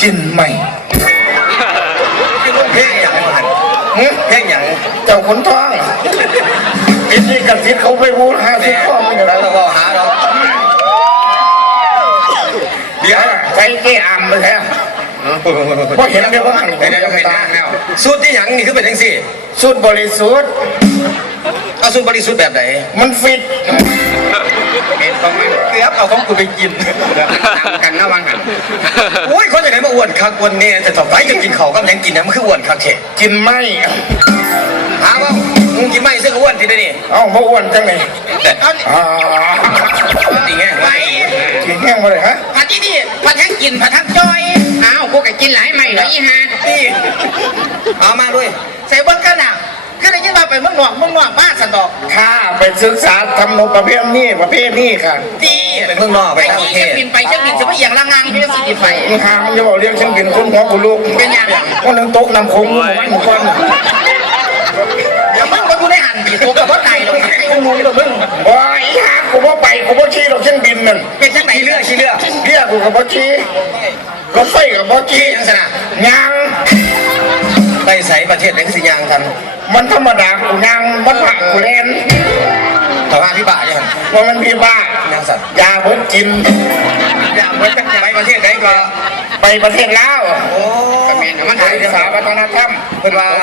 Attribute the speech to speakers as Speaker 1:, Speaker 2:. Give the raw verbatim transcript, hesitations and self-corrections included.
Speaker 1: กินใหม่
Speaker 2: เพลงอย่างไรเพลงอย่าง
Speaker 1: เจ้าขุนทองกินนี่กับทิศเขาไปบูห้าสิบข้อไม่ได้
Speaker 2: แล้วเราก็หาเราเดี๋ยว
Speaker 1: ใช้เกี้ยอ่ำไปแท้เพราะเห็นเดี๋ยวว่า
Speaker 2: เดี๋ยวเดี๋ยวเห็นแล้วสูตรที่อย่างนี่คือเป็นยังสิ
Speaker 1: สุดบริสุทธิ์
Speaker 2: เอาสูตรบริสุทธิ์แบบไหน
Speaker 1: มันฟิต
Speaker 2: เป็นประมาณเกือบเอาของกูไปกิน
Speaker 1: กันนะวังกัน
Speaker 2: โอ้ยคนอย่างไหนมาอ้วนคักอ้วนเนี่ยแต่ต่อไปจะกินเขาก็ยังกินนะมันคืออ้วนคักเขะ
Speaker 1: กินไม่
Speaker 2: ถามว่ามึงกินไม่ซึ่งอ้วนทีเดียวนี่
Speaker 1: เอ้าบ่อ้วนจังเลย
Speaker 2: เอา
Speaker 1: อ่า
Speaker 2: ตีไงไว้
Speaker 1: กินแห้งมาเลยฮะ
Speaker 2: ผัดที่นี่ผัดทั้งกินผัดทั้งจอยอ้าวกูก็กินหลายไม่เหรออีฮะนี่เอามาด้วยใส่เบิ้งกันอ่ะก็ได้ยินมาเป็นเมืองหลวงเมืองหลวงบ้านสันดอก
Speaker 1: ข้าไปศึกษาทำนประเภทนี้ประเภทนี้ค่ะ
Speaker 2: ตีเป็นเมืองนอกไปต่างประเทศบินไปเช็คบินจะไม่เอียงละงังที่สิไป
Speaker 1: มึงหามันจะบอกเรียกฉันเป็นคนหัวกูลูก
Speaker 2: เป็นยัง
Speaker 1: คนหนึ่งตกนำคงมันหมู่ก้อน
Speaker 2: เดี๋ยวมึงก็กูได้หันบีตัวกับรถไตหรอกไอ้งูนี่หรอกมึง
Speaker 1: ว้าอีหากูบ่ไปกูบ่ขี่หรอกเช่นบินนั่น
Speaker 2: เป็นจังไหนเลือกชี้เลือก
Speaker 1: เรียกกูกับบ่ขี่รถไฟกับบ่ขี่
Speaker 2: ยังสนะ
Speaker 1: ยัง
Speaker 2: ไปใส่ประเทศไหนคือสิยางกัน
Speaker 1: มันธรรมดากูยังบ้ากูเล่น
Speaker 2: แต่ว่าพี่บ้าเนี่ย
Speaker 1: ว่ามันพี่บ้า
Speaker 2: ยังสัตว์
Speaker 1: ยาเพิ่นกิน
Speaker 2: อย่าเหมือนจะไปประเทศไหนก็
Speaker 1: ไปประเทศลาว
Speaker 2: โอ้
Speaker 1: มันศึกษาวัฒนธรรม
Speaker 2: เป็นว่า